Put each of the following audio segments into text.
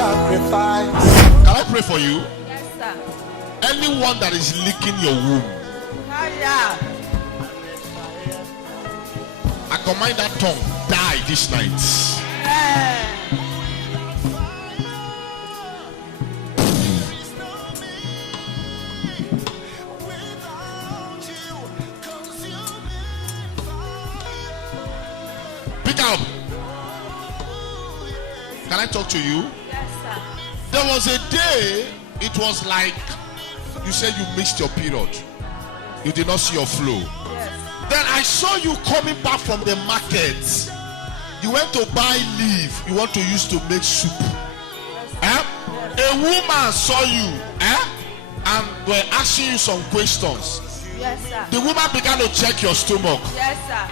sacrifice. Can I pray for you? Yes, sir. Anyone that is leaking your womb, I command that tongue die this night. Pick up. Can I talk to you? Yes, sir. There was a day, it was like you said you missed your period. You did not see your flow. Yes. Then I saw you coming back from the market. You went to buy leaf you want to use to make soup. Yes. A woman saw you and were asking you some questions. Yes, sir. The woman began to check your stomach. Yes, sir.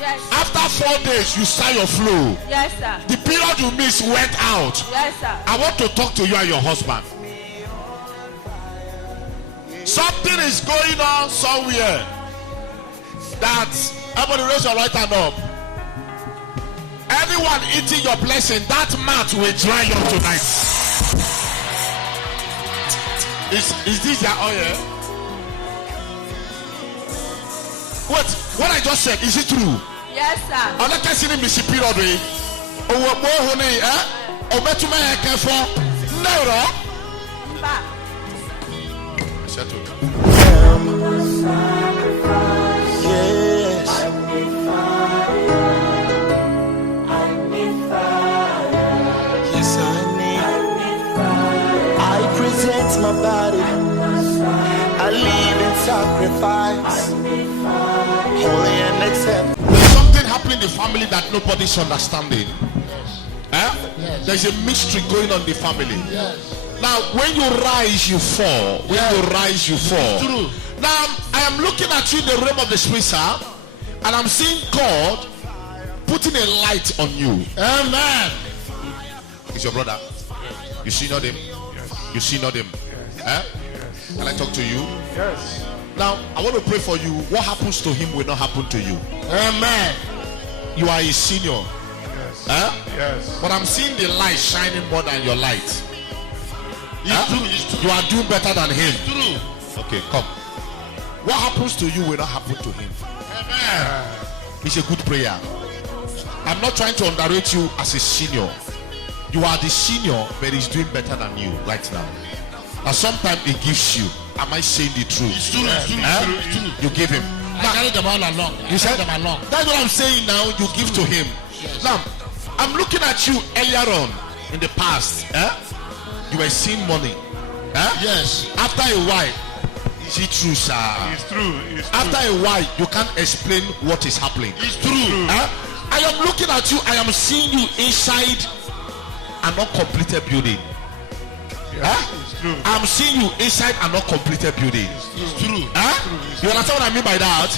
Yes. After 4 days, you saw your flow. Yes, sir. The period you missed went out. Yes, sir. I want to talk to you and your husband. Something is going on somewhere that everybody raise your right hand up. Anyone eating your blessing, that mouth will dry up tonight. Is this your oil? What I just said, is it true? Yes, sir. I'm not catching him in period. Oh, more honey, oh, better me careful. No, Back. settled. Yes. Yes, I present my body. I live in sacrifice. Holy and accept. There's something happening in the family that nobody's understanding. There's a mystery going on in the family. Now, when you rise, you fall. When you rise, you fall. True. Now, I am looking at you in the realm of the spirit, sir, and I'm seeing God putting a light on you. Amen. It's your brother. You see not him. You see not him. Can I talk to you? Yes. Now, I want to pray for you. What happens to him will not happen to you. Amen. You are a senior. Yes. Yes. But I'm seeing the light shining more than your light. It's true. It's true. You are doing better than him. True. Okay, come. What happens to you will not happen to him. Amen. It's a good prayer. I'm not trying to underrate you as a senior. You are the senior, but he's doing better than you right now. And sometimes he gives you. Am I saying the truth? It's true. It's true. Huh? It's true. You give him. I carry them all along. You said them along. That's what I'm saying now. You give to him. Yes. Now, I'm looking at you earlier on in the past. You were seeing money. Yes. After a while, is it true, sir? It's true. It's true. After a while, you can't explain what is happening. It's true. I am looking at you. I am seeing you inside an uncompleted building. It's true. I'm seeing you inside an uncompleted building. It's true. You understand what I mean by that?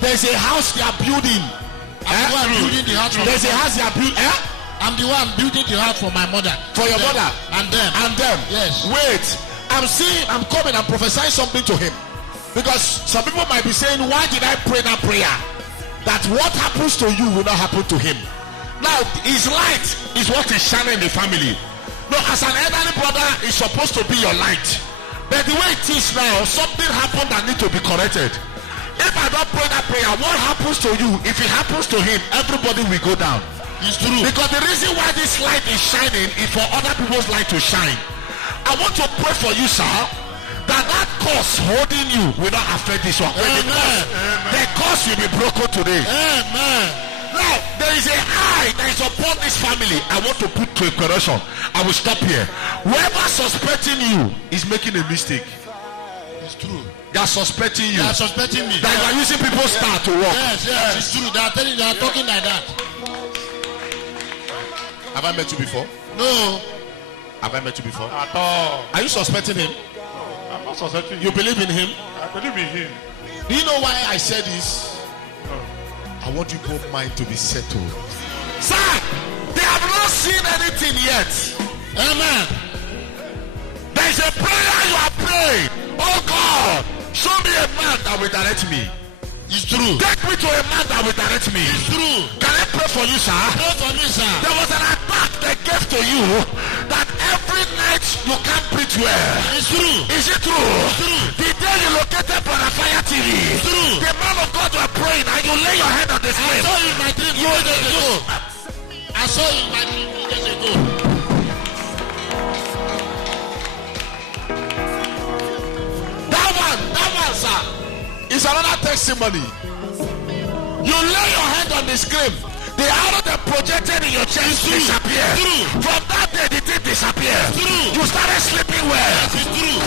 There's a house they are building. I'm the one building the house for There's a house they are building. I'm the one building the house for my mother. For your mother. And them. And them. Yes. Wait. I'm coming and prophesying something to him. Because some people might be saying, why did I pray that prayer? That what happens to you will not happen to him. Now, his light is what is shining in the family. No, as an elderly brother, it's supposed to be your light. But the way it is now, something happened that needs to be corrected. If I don't pray that prayer, what happens to you? If it happens to him, everybody will go down. It's true. Because the reason why this light is shining is for other people's light to shine. I want to pray for you, sir, that curse holding you will not affect this one. Amen. The curse will be broken today. Amen. Now, there is a eye that is upon this family. I want to put to a correction. I will stop here. Whoever suspecting you is making a mistake. It's true. They are suspecting you. They are suspecting me. That you are using people's star to work. Yes, it's true. They are telling, they are talking like that. Have I met you before? No. Have I met you before? At all. Are you suspecting him? I'm not suspecting You believe in him? I believe in him. Do you know why I said this? No. I want you both mind to be settled. Sir, they have not seen anything yet. Amen. There is a prayer you are praying. Oh God, show me a man that will direct me. It's true. Take me to a man that will direct me. It's true. Can I pray for you, sir? Pray for me, sir. There was an attack they gave to you that well. It's true. Is it true? The day you located Brother Fire TV, the man of God were praying and you lay your hand on the screen. I saw you in my dream 2 days ago. I saw you in my dream 2 days ago. That one, sir, is another testimony. You lay your hand on the screen. The arrow that projected in your chest disappeared. From that day, the thing disappeared. You started sleeping well. Yes, it's true.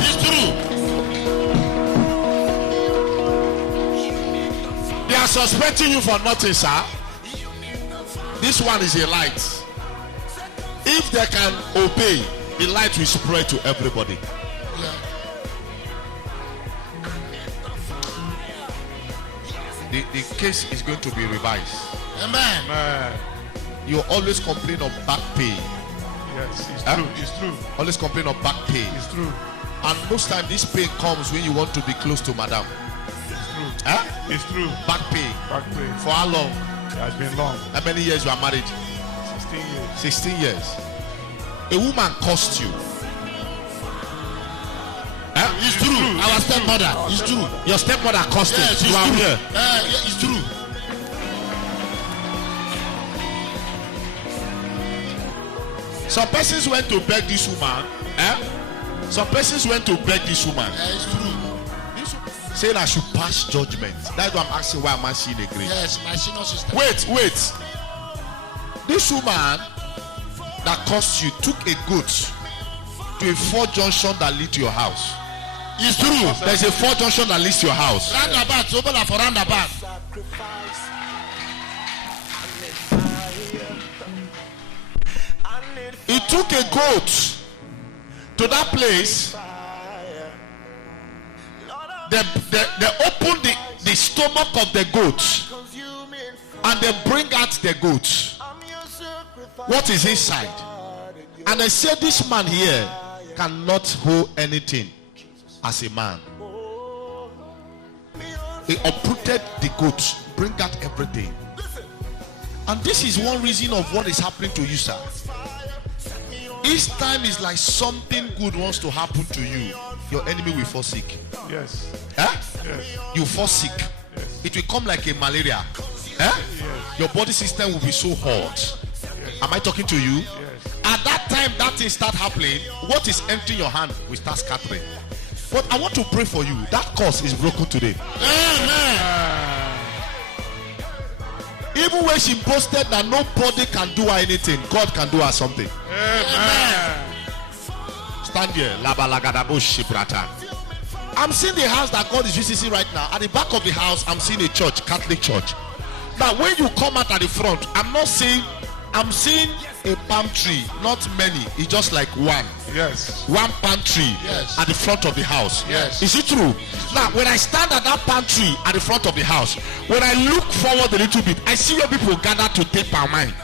It's true. They are suspecting you for nothing, sir. This one is a light. If they can obey, the light will spread to everybody. Yeah. The case is going to be revised. Amen. You always complain of back pain. Yes, it's true. It's true. Always complain of back pain. It's true. And most time this pain comes when you want to be close to madam. It's true. Huh? It's true. Back pain. Back pain. For how long? It has been long. How many years you are married? 16 years. 16 years. A woman cost you. Huh? It's true. Our stepmother. It's true. Your stepmother cost Yes, you. it's You are true. here. Yeah, it's true. Some persons went to beg this woman. Some persons went to beg this woman. It's true. Saying I should pass judgment. That's why I'm asking, why am I seeing a grace? Yes, my senior sister. Wait. This woman that cost you took a goat to a 4 junction that lead to your house. It's true. There's a 4 junction that leads to your house. Roundabout. Open up for roundabout. He took a goat to that place. They opened the stomach of the goat and they bring out the goat. What is inside? And they said this man here cannot hold anything as a man. He uprooted the goat, bring out everything. And this is one reason of what is happening to you, sir. Each time is like something good wants to happen to you, your enemy will fall sick. Yes. Huh? Yes. You fall sick. Yes. It will come like a malaria. Huh? Yes. Your body system will be so hot. Yes. Am I talking to you? Yes. At that time that thing start happening, what is entering your hand will start scattering. But I want to pray for you. That curse is broken today. Amen. Even when she boasted that nobody can do her anything, God can do her something. Amen. Stand here. I'm seeing the house that God is visiting right now. At the back of the house, I'm seeing a church, Catholic church. Now, when you come out at the front, I'm seeing a palm tree, not many. It's just like one. Yes. One palm tree Yes. at the front of the house. Yes. Is it true? Now, when I stand at that palm tree at the front of the house, when I look forward a little bit, I see where people gather to take palm wine.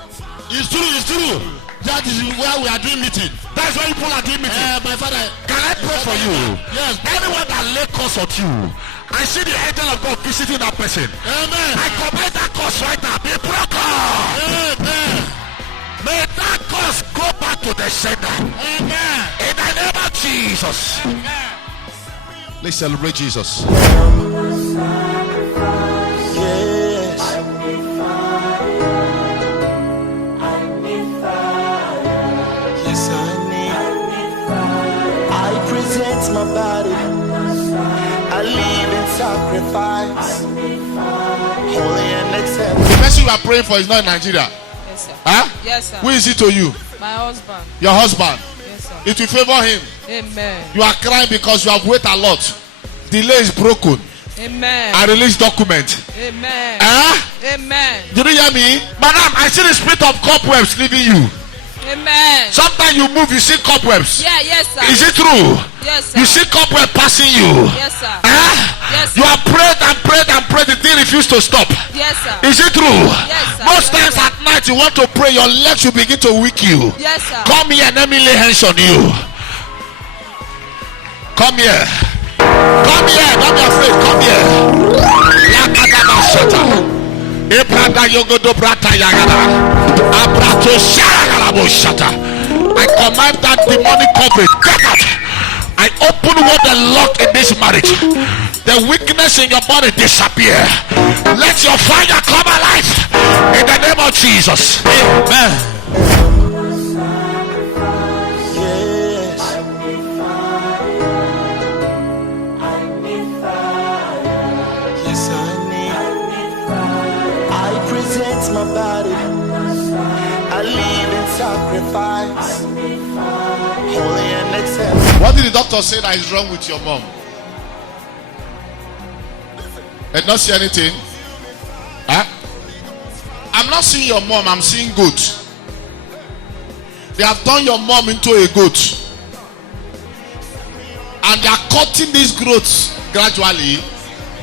It's true. It's true. That is where we are doing meeting. That's why people are doing meeting. My father. Can I pray for you? Yes. Anyone that lay curse on you, I see the angel of God visiting that person. Amen. I command that curse right now. Be broken. Amen. May that curse go back to the sender. Amen. In the name of Jesus. Amen. Let's celebrate Jesus. Yes. Yes, I present my body. I live in sacrifice. Holy and acceptable. The person you are praying for is not in Nigeria. Yes, sir. Huh? Yes, sir. Who is it to you? My husband. Your husband. Yes, sir. It will favor him. Amen. You are crying because you have waited a lot. Delay is broken. Amen. I release document. Amen. Huh? Amen. Did you hear me? Madam, I see the spirit of cobwebs leaving you. Amen. Sometimes you move, you see cobwebs. Yeah, yes, sir. Is it true? Yes, sir. You see cobweb passing you. Yes, sir. Huh? Yes, You sir. have prayed and prayed and prayed. The thing refused to stop. Yes, sir. Is it true? Yes, sir. Most Yes, times sir. at night you want to pray, your legs will begin to weak you. Yes, sir. Come here and let me lay hands on you. Come here. Come here. Don't be afraid. Come here. I command that demonic coverage. Get out. I open what the lock in this marriage. The weakness in your body disappear. Let your fire come alive in the name of Jesus. Amen. Yes. Yes, I present my body. I live in sacrifice. Holy and acceptable. What did the doctor say that is wrong with your mom? Did not see anything? Huh? I'm not seeing your mom, I'm seeing goat. They have turned your mom into a goat. And they are cutting these growths gradually.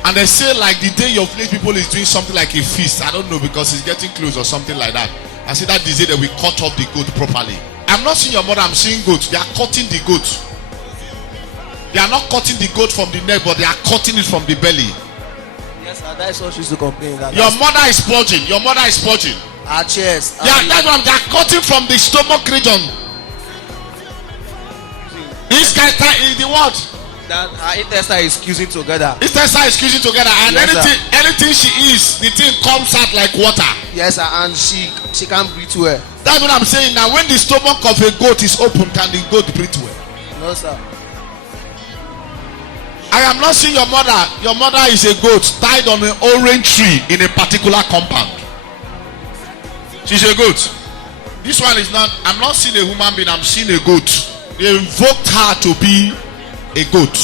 And they say like the day your village people is doing something like a feast. I don't know, because it's getting close or something like that. I see that disease that we cut off the goat properly. I'm not seeing your mother, I'm seeing goats. They are cutting the goat. They are not cutting the goat from the neck, but they are cutting it from the belly. Yes, sir, that's what she used to complain. That Your mother is purging. Your mother is purging. our chest. Yeah, that's what they are cutting from the stomach region. This guy is the what? That our intestine is fusing together. This intestine is fusing together, and Yes, anything she eats, the thing comes out like water. Yes, sir, and she can't breathe well. That's what I'm saying. Now, when the stomach of a goat is open, can the goat breathe well? No, sir. I am not seeing your mother. Your mother is a goat tied on an orange tree in a particular compound. She's a goat. This one is not. I'm not seeing a human being. I'm seeing a goat. They invoked her to be a goat.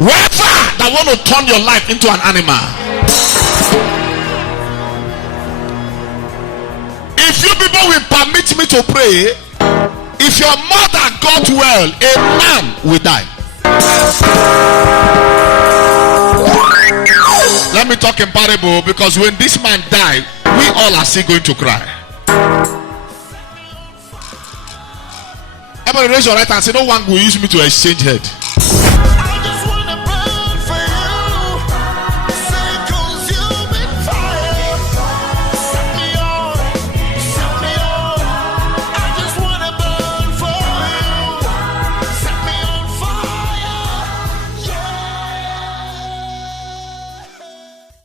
Whoever that want to turn your life into an animal. If you people will permit me to pray, if your mother got well, a man will die. Let me talk in parable, because when this man died, we all are still going to cry. Everybody raise your right hand and say, no one will use me to exchange head.